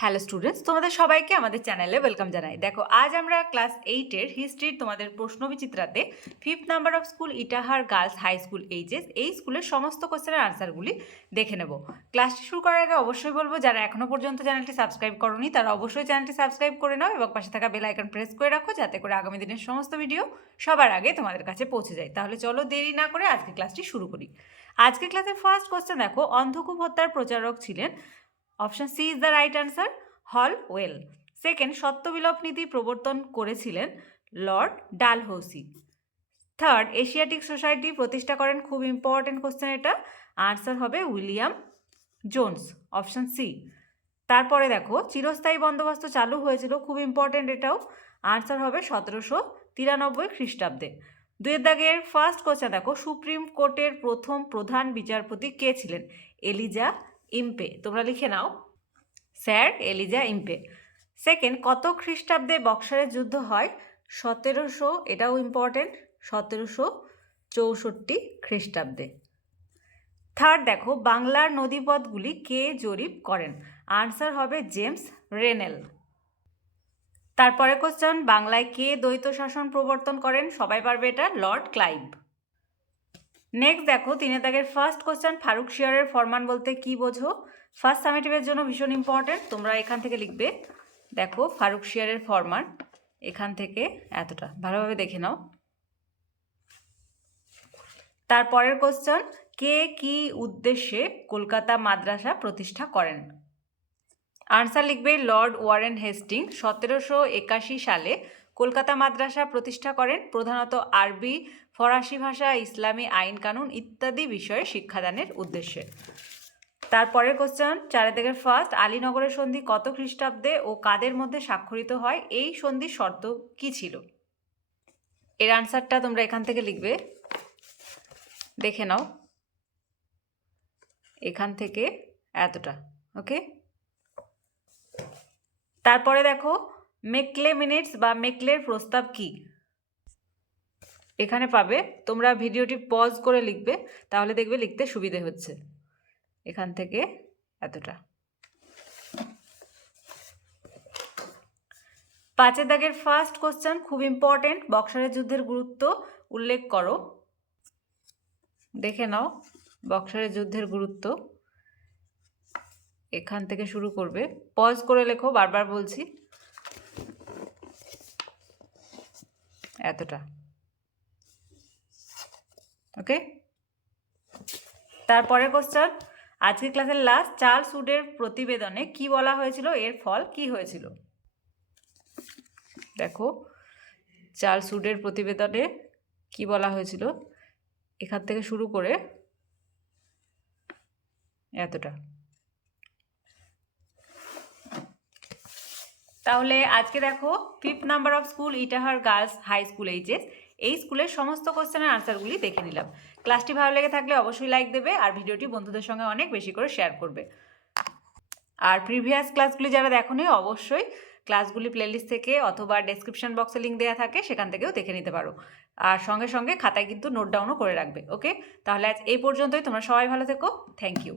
Hello students তোমাদের সবাইকে আমাদের চ্যানেলে ওয়েলকাম জানাই। দেখো, আজ আমরা ক্লাস এইটের হিস্ট্রির তোমাদের প্রশ্ন বিচিত্রাতে fifth number of school Itahar girls high school HS এই স্কুলের সমস্ত কোশ্চেনের আনসারগুলি দেখে নেব। ক্লাসটি শুরু করার আগে অবশ্যই বলব, যারা এখনও পর্যন্ত চ্যানেলটি সাবস্ক্রাইব করনি, তারা অবশ্যই চ্যানেলটি সাবস্ক্রাইব করে নাও এবং পাশে থাকা বেল আইকন প্রেস করে রাখো, যাতে করে আগামী দিনের সমস্ত ভিডিও সবার আগে তোমাদের কাছে পৌঁছে যায়। তাহলে চলো দেরি না করে আজকে ক্লাসটি শুরু করি। আজকে ক্লাসের ফার্স্ট কোশ্চেন দেখো, অন্ধকূপ হত্যার প্রচারক ছিলেন option C is the right answer হল ওয়েল সেকেন্ড সত্যবিলোপ নীতি প্রবর্তন করেছিলেন Lord Dalhousie third Asiatic Society প্রতিষ্ঠা করেন খুব ইম্পর্টেন্ট কোশ্চেন এটা আনসার হবে উইলিয়াম জোনস অপশন সি তারপরে দেখো চিরস্থায়ী বন্দোবস্ত চালু হয়েছিল খুব ইম্পর্টেন্ট এটাও আনসার হবে সতেরোশো তিরানব্বই খ্রিস্টাব্দে দুয়ের দাগের ফার্স্ট কোশ্চেন দেখো সুপ্রিম কোর্টের প্রথম প্রধান বিচারপতি কে ছিলেন? এলিজা ইম্পে, তোমরা লিখে নাও। Sir Elijah Impey. সেকেন্ড, কত খ্রিস্টাব্দে বক্সারের যুদ্ধ হয়? সতেরোশো, এটাও ইম্পর্টেন্ট সতেরোশো চৌষট্টি খ্রিস্টাব্দে। থার্ড দেখো, বাংলার নদীপথগুলি কে জরিপ করেন? আনসার হবে জেমস রেনেল তারপরে কোশ্চেন বাংলায় কে দ্বৈত শাসন প্রবর্তন করেন? সবাই পারবে এটা? লর্ড ক্লাইভ নেক্সট দেখো তিনে দাগের ফার্স্ট কোশ্চেন ফারুক শিয়ারের ফরমান বলতে কি বোঝো? ফার্স্ট সামেটিভের জন্য ভীষণ ইম্পর্টেন্ট তোমরা এখান থেকে লিখবে। দেখো ফারুক শিয়ারের ফরমান এখান থেকে এতটা। ভালোভাবে দেখে নাও। তারপরের কোশ্চেন কে কি উদ্দেশ্যে কলকাতা মাদ্রাসা প্রতিষ্ঠা করেন? আনসার লিখবে লর্ড ওয়ারেন হেস্টিং সতেরোশো একাশি সালে কলকাতা মাদ্রাসা প্রতিষ্ঠা করেন প্রধানত আরবি, ফরাসি ভাষা, ইসলামী আইন কানুন ইত্যাদি বিষয়ে শিক্ষাদানের উদ্দেশ্যে। তারপরের কোশ্চেন চারিদিকের ফার্স্ট আলীনগরের সন্ধি কত খ্রিস্টাব্দে ও কাদের মধ্যে স্বাক্ষরিত হয়? এই সন্ধির শর্ত কি ছিল? এর আনসারটা তোমরা এখান থেকে লিখবে। দেখে নাও। এখান থেকে এতটা ওকে তারপরে দেখো মেকলে মিনিটস বা মেকলের প্রস্তাব কি? এখানে পাবে, তোমরা ভিডিওটি পজ করে লিখবে, তাহলে দেখবে লিখতে সুবিধে হচ্ছে। এখান থেকে এতটা। পাঁচের দাগের ফার্স্ট কোশ্চেন খুব ইম্পর্টেন্ট বক্সারের যুদ্ধের গুরুত্ব উল্লেখ করো। দেখে নাও, বক্সারের যুদ্ধের গুরুত্ব। এখান থেকে শুরু করবে। পজ করে লেখো, বারবার বলছি। এতটা। ওকে তারপরের কোশ্চেন আজকের ক্লাসের লাস্ট চার্লস উডের প্রতিবেদনে কি বলা হয়েছিল? এর ফল কি হয়েছিল? দেখো চার্লস উডের প্রতিবেদনে কি বলা হয়েছিল? এখান থেকে শুরু করে এতটা। তাহলে আজকে দেখো fifth number of school Itahar girls high school HS এই স্কুলের সমস্ত কোশ্চেনের আনসারগুলি দেখে নিলাম। ক্লাসটি ভালো লেগে থাকলে অবশ্যই লাইক দেবে আর ভিডিওটি বন্ধুদের সঙ্গে অনেক বেশি করে শেয়ার করবে। আর প্রিভিয়াস ক্লাসগুলি যারা দেখোনি, অবশ্যই ক্লাসগুলি প্লেলিস্ট থেকে অথবা ডেসক্রিপশন বক্সে লিঙ্ক দেওয়া থাকে, সেখান থেকেও দেখে নিতে পারো। আর সঙ্গে সঙ্গে খাতায় কিন্তু নোট ডাউনও করে রাখবে ওকে তাহলে আজ এই পর্যন্তই, তোমরা সবাই ভালো থেকো। Thank you